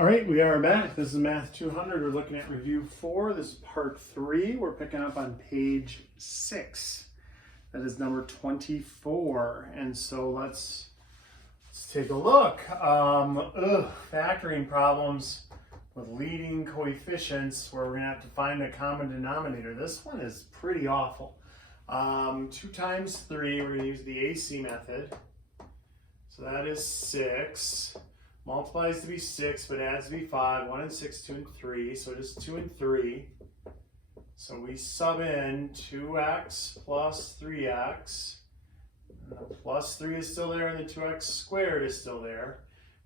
All right, we are back. This is Math 200. We're looking at review 4. This is part 3. We're picking up on page 6. That is number 24. And so let's take a look. Factoring problems with leading coefficients where we're going to have to find a common denominator. This one is pretty awful. 2 times 3, we're going to use the AC method. So that is 6. Multiplies to be 6, but adds to be 5. 1 and 6, 2 and 3. So it is 2 and 3. So we sub in 2x plus 3x. And the plus 3 is still there, and the 2x squared is still there.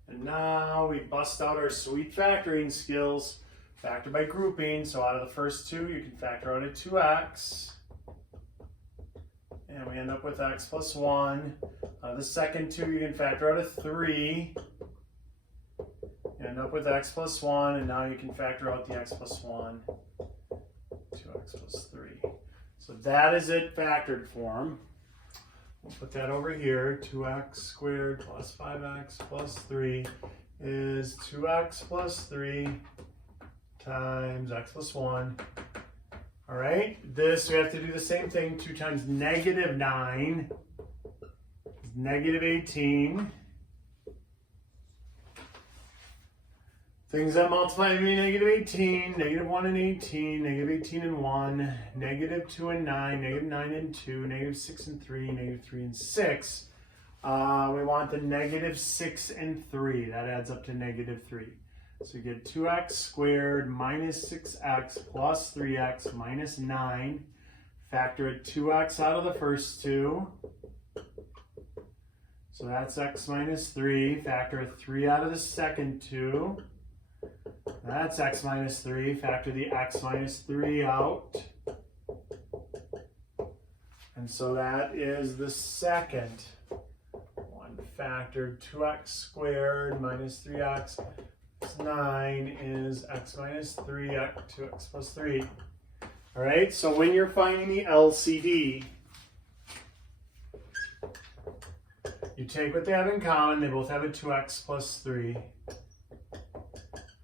And now we bust out our sweet factoring skills. Factor by grouping. So out of the first 2, you can factor out a 2x. And we end up with x plus 1. Out of the second 2, you can factor out a 3. End up with x plus 1, and now you can factor out the x plus 1, 2x plus 3. So that is it factored form. We'll put that over here. 2x squared plus 5x plus 3 is 2x plus 3 times x plus 1. All right, this we have to do the same thing. 2 times negative 9 is negative 18. Things that multiply to be negative 18, negative 1 and 18, negative 18 and 1, negative 2 and 9, negative 9 and 2, negative 6 and 3, negative 3 and 6. We want the negative 6 and 3. That adds up to negative 3. So you get 2x squared minus 6x plus 3x minus 9. Factor a 2x out of the first 2. So that's x minus 3. Factor a 3 out of the second 2. That's x minus 3. Factor the x minus 3 out. And so that is the second one. Factored 2x squared minus 3x plus 9 is x minus 3, 2x plus 3. All right, so when you're finding the LCD, you take what they have in common. They both have a 2x plus 3.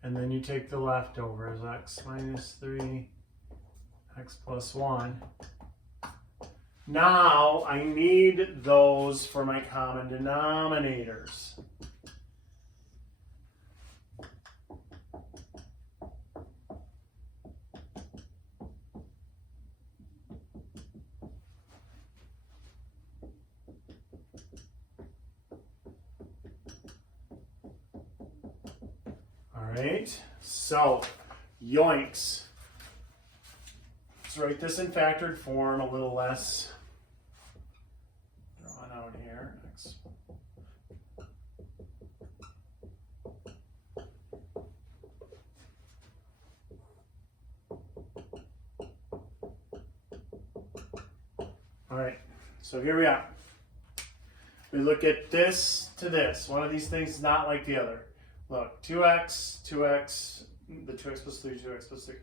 And then you take the leftovers, x minus 3, x plus 1. Now I need those for my common denominators. Alright, so yoinks. Let's write this in factored form, a little less drawn out here. Alright, so here we are. We look at this to this. One of these things is not like the other. Look, 2x, the 2x plus 3, 2x plus 3,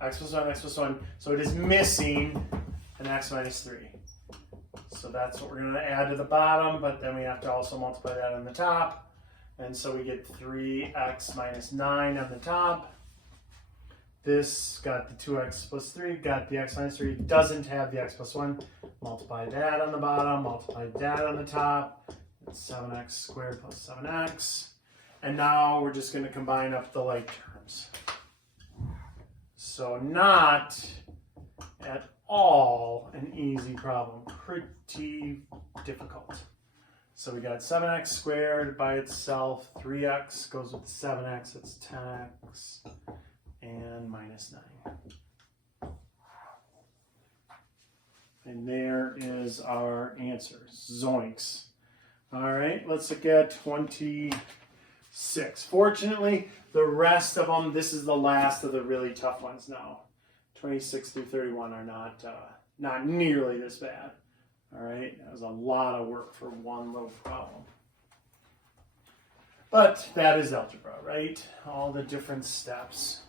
x plus 1, x plus 1. So it is missing an x minus 3. So that's what we're going to add to the bottom, but then we have to also multiply that on the top. And so we get 3x minus 9 on the top. This got the 2x plus 3, got the x minus 3, doesn't have the x plus 1. Multiply that on the bottom, multiply that on the top. It's 7x squared plus 7x. And now we're just going to combine up the like terms. So not at all an easy problem, pretty difficult. So we got 7x squared by itself, 3x goes with 7x, it's 10x, and minus 9. And there is our answer, zoinks. All right, let's look at 26. Fortunately, the rest of them, this is the last of the really tough ones now. 26 through 31 are not nearly this bad. All right, that was a lot of work for one little problem. But that is algebra, right? All the different steps.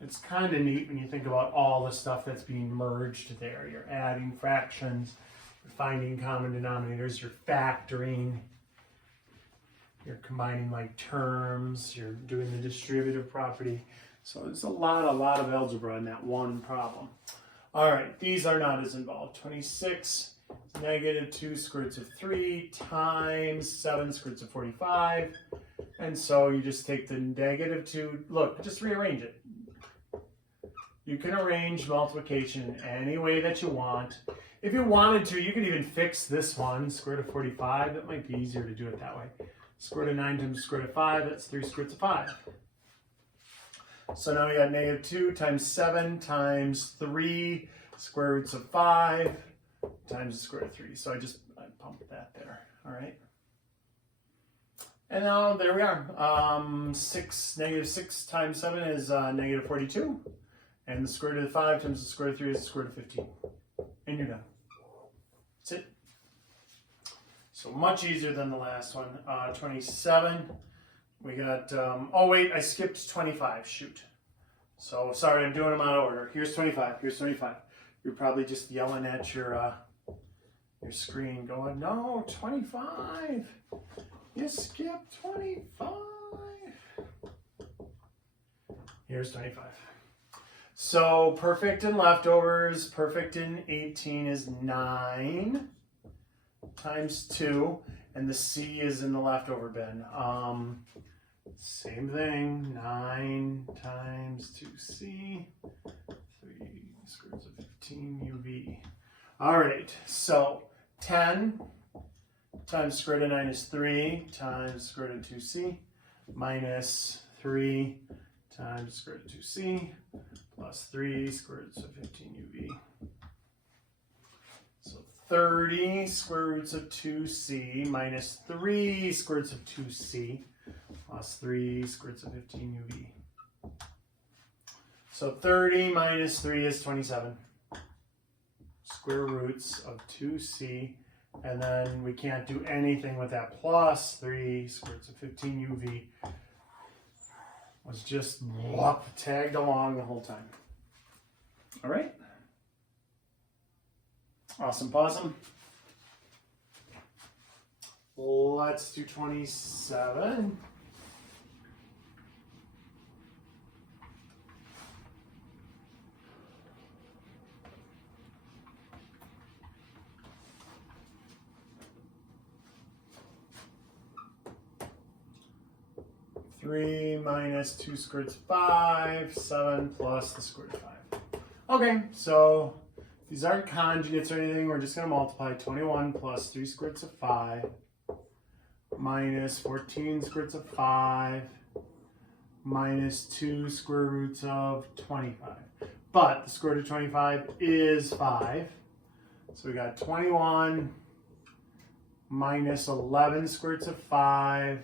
It's kind of neat when you think about all the stuff that's being merged there. You're adding fractions, you're finding common denominators, you're factoring. You're combining like terms, you're doing the distributive property. So there's a lot of algebra in that one problem. All right, these are not as involved. 26 negative 2 square roots of 3 times 7 square roots of 45. And so you just take the negative 2, look, just rearrange it. You can arrange multiplication in any way that you want. If you wanted to, you could even fix this one, square root of 45. That might be easier to do it that way. Square root of 9 times square root of 5, that's 3 square roots of 5. So now we got negative 2 times 7 times 3 square roots of 5 times the square root of 3. So I pumped that there, all right? And now there we are. Negative 6 times 7 is negative 42. And the square root of 5 times the square root of 3 is the square root of 15. And you're done. That's it. So much easier than the last one. 27. We got, oh wait, I skipped 25, shoot. So sorry, I'm doing them out of order. Here's 25, here's 25. You're probably just yelling at your screen going, no, 25. You skipped 25. Here's 25. So perfect in leftovers, perfect in 18 is 9 times 2, and the C is in the leftover bin. Same thing, 9 times 2C, 3 square roots of 15 UV. All right, so 10 times square root of 9 is 3 times square root of 2C minus 3 times square root of 2C plus 3 square roots of 15 UV. So 30 square roots of 2C minus 3 square roots of 2C plus 3 square roots of 15 UV. So 30 minus 3 is 27. Square roots of 2C, and then we can't do anything with that plus 3 square roots of 15 UV. Was just tagged along the whole time. All right. Awesome possum. Let's do 27. Three minus 2 square roots of 5, 7 plus the square root of 5. Okay, so these aren't conjugates or anything. We're just going to multiply 21 plus 3 square roots of 5 minus 14 square roots of 5 minus 2 square roots of 25. But the square root of 25 is 5. So we got 21 minus 11 square roots of 5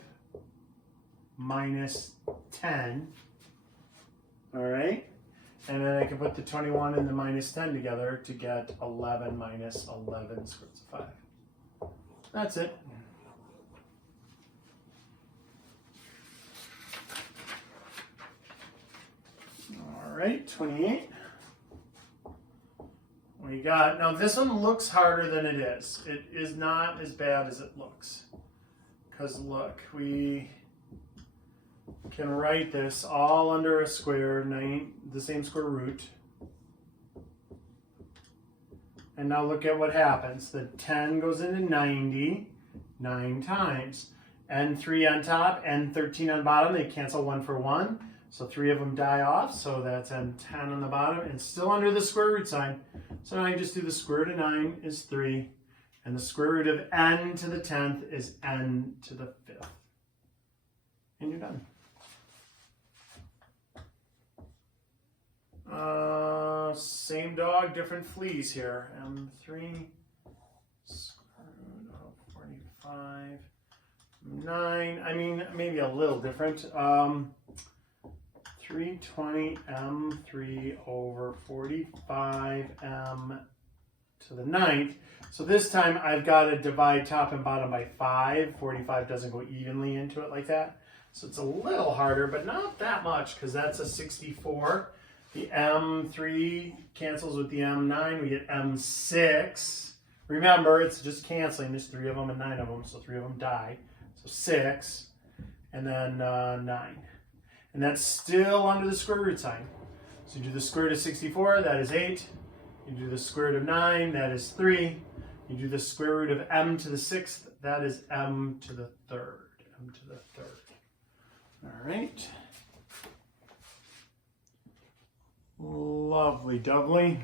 minus 10. All right. And then I can put the 21 and the minus 10 together to get 11 minus 11 square roots of 5. That's it. All right, 28. We got, now this one looks harder than it is. It is not as bad as it looks. Because look, we can write this all under a square, the same square root. And now look at what happens. The 10 goes into 90 9 times. N3 on top, N13 on bottom. They cancel 1 for 1. So 3 of them die off. So that's N10 on the bottom and still under the square root sign. So now you just do the square root of 9 is 3. And the square root of n to the 10th is n to the 5th. And you're done. Same dog, different fleas here. M3 square root of 45, 9. I mean, maybe a little different. 320 M3 over 45 M to the 9th. So this time I've got to divide top and bottom by 5. 45 doesn't go evenly into it like that. So it's a little harder, but not that much because that's a 64. The M3 cancels with the M9. We get M6. Remember, it's just canceling. There's 3 of them and 9 of them, so 3 of them die. So 6. and then 9. And that's still under the square root sign. So you do the square root of 64, that is 8. You do the square root of 9, that is 3. You do the square root of m to the 6th, that is m to the 3rd. M to the 3rd. All right. Lovely, doubly.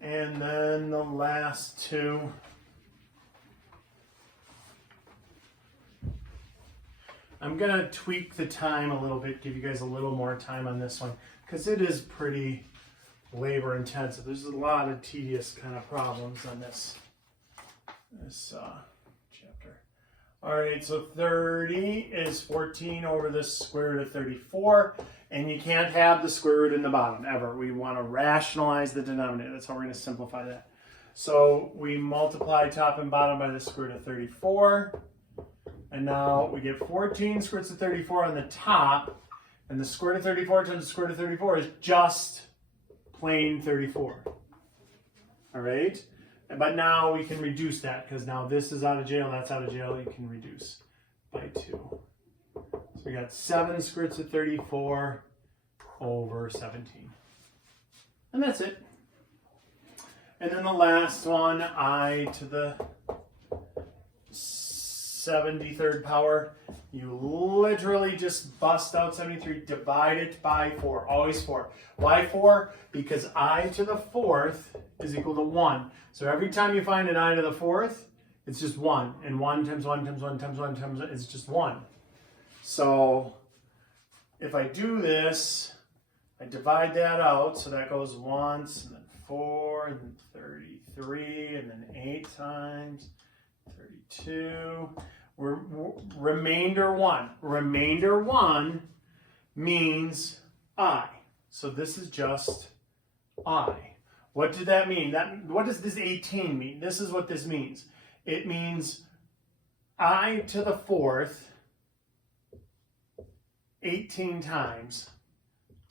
And then the last two. I'm going to tweak the time a little bit, give you guys a little more time on this one, because it is pretty labor intensive. There's a lot of tedious kind of problems on this chapter. All right, so 30 is 14 over the square root of 34, and you can't have the square root in the bottom, ever. We want to rationalize the denominator. That's how we're going to simplify that. So we multiply top and bottom by the square root of 34. And now we get 14 square roots of 34 on the top, and the square root of 34 times the square root of 34 is just plain 34. All right? But now we can reduce that, because now this is out of jail, that's out of jail. You can reduce by 2. So we got 7 square roots of 34 over 17. And that's it. And then the last one, I to the 73rd power, you literally just bust out 73, divide it by 4, always 4. Why 4? Because I to the 4th is equal to 1. So every time you find an I to the 4th, it's just 1. And 1 times 1 times 1 times 1 times 1 is just 1. So if I do this, I divide that out, so that goes once, and then 4, and then 33, and then 8 times 32. Remainder 1. Remainder 1 means I. So this is just I. What did that mean? What does this 18 mean? This is what this means. It means I to the 4th 18 times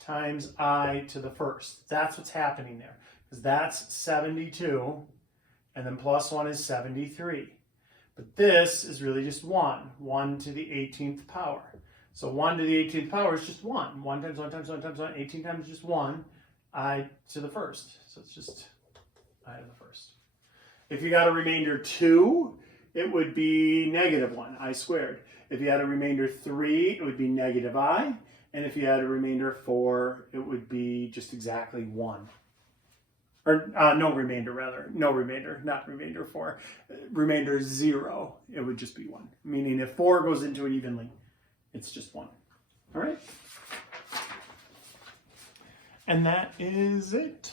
I to the 1st. That's what's happening there. Because that's 72, and then plus 1 is 73. But this is really just 1. 1 to the 18th power. So 1 to the 18th power is just 1. 1 times 1 times 1 times 1. 18 times is just 1. I to the 1st. So it's just I to the 1st. If you got a remainder 2, it would be negative 1. I squared. If you had a remainder 3, it would be negative I. And if you had a remainder 4, it would be just exactly 1. Or no remainder, rather. No remainder, not remainder 4. Remainder 0, it would just be 1. Meaning if 4 goes into it evenly, it's just 1. All right? And that is it.